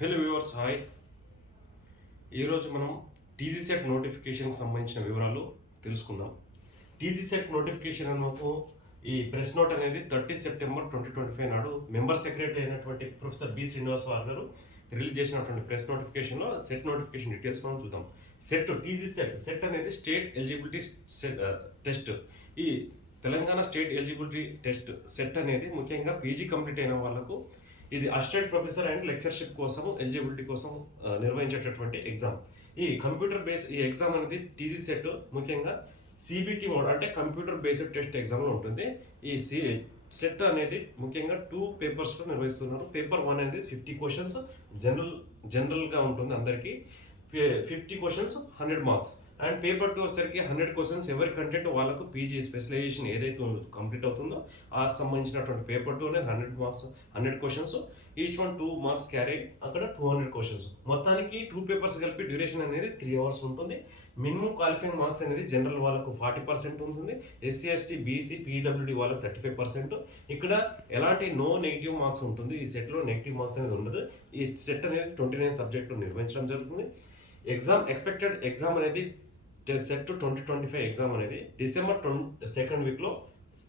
Hello viewers hi. ఈరోజు మనం TG set నోటిఫికేషన్కి సంబంధించిన వివరాలు తెలుసుకుందాం. టీజీ సెట్ నోటిఫికేషన్ అన్నకు ఈ ప్రెస్ నోట్ అనేది 30 సెప్టెంబర్ 2025 నాడు మెంబర్ సెక్రటరీ అయినటువంటి ప్రొఫెసర్ బి శ్రీనివాసరావు గారు రిలీజ్ చేసినటువంటి ప్రెస్ నోటిఫికేషన్లో సెట్ నోటిఫికేషన్ డీటెయిల్స్ మనం చూద్దాం. టీజీ సెట్ అనేది స్టేట్ ఎలిజిబిలిటీ టెస్ట్. ఈ Telangana state eligibility test set అనేది ముఖ్యంగా పీజీ కంప్లీట్ అయిన వాళ్ళకు ఇది అసిస్టెంట్ ప్రొఫెసర్ అండ్ లెక్చర్షిప్ కోసం ఎలిజిబిలిటీ కోసం నిర్వహించేటటువంటి ఎగ్జామ్. ఈ కంప్యూటర్ బేస్ ఈ ఎగ్జామ్ అనేది టీజీ సెట్ ముఖ్యంగా సిబిటి మోడ్ అంటే కంప్యూటర్ బేస్డ్ టెస్ట్ ఎగ్జామ్లో ఉంటుంది. ఈ సెట్ అనేది ముఖ్యంగా 2 పేపర్స్లో నిర్వహిస్తున్నారు. పేపర్ 1 అనేది 50 క్వశ్చన్స్ జనరల్గా ఉంటుంది అందరికీ. 50 క్వశ్చన్స్ 100 మార్క్స్. అండ్ పేపర్ 2 వచ్చేసరికి 100 క్వశ్చన్స్ ఎవరి కంటెంట్ వాళ్ళకు పీజీ స్పెషలైజేషన్ ఏదైతే కంప్లీట్ అవుతుందో ఆ సంబంధించినటువంటి పేపర్ 2 అనేది 100 marks 100 questions. Each one 2 marks carry అక్కడ 200 క్వశ్చన్స్. మొత్తానికి 2 పేపర్స్ కలిపి డ్యూరేషన్ అనేది 3 అవర్స్ ఉంటుంది. మినిమం క్వాలిఫైయింగ్ మార్క్స్ అనేది జనరల్ వాళ్ళకు 40% ఉంటుంది. ఎస్సీ ఎస్టీ బీసీ పీడబ్ల్యూడి వాళ్ళకు 35%. ఇక్కడ ఎలాంటి నో నెగిటివ్ మార్క్స్ ఉంటుంది. ఈ సెట్లో నెగిటివ్ మార్క్స్ అనేది ఉండదు. ఈ సెట్ అనేది 29 సబ్జెక్టులు నిర్వహించడం జరుగుతుంది. ఎక్స్పెక్టెడ్ ఎగ్జామ్ అనేది సెట్ 2025 ఎగ్జామ్ అనేది డిసెంబర్ 2nd వీక్లో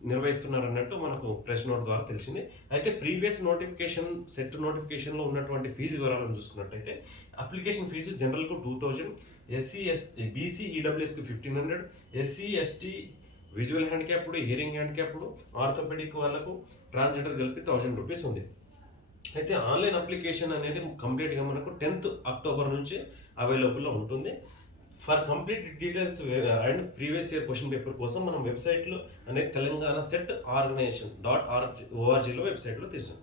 నిర్వహిస్తున్నారు అన్నట్టు మనకు ప్రెస్ నోట్ ద్వారా తెలిసింది. అయితే ప్రీవియస్ సెట్ నోటిఫికేషన్లో ఉన్నటువంటి ఫీజు వివరాలను చూసుకున్నట్టయితే అప్లికేషన్ ఫీజు జనరల్కు 2000, ఎస్సీ బీసీ ఈడబ్ల్యూఎస్కి 1500, SC ST visual handicapped hearing handicapped orthopaedic వాళ్ళకు ట్రాన్స్జెండర్ కలిపి 1000 రూపీస్ ఉంది. అయితే ఆన్లైన్ అప్లికేషన్ అనేది కంప్లీట్గా మనకు 10th అక్టోబర్ నుంచి అవైలబుల్లో ఉంటుంది. For complete details and previous year question paper కోసం మనం వెబ్సైట్లో అనేది తెలంగాణ సెట్ ఆర్గనైజేషన్ .org వెబ్సైట్లో తీసాం.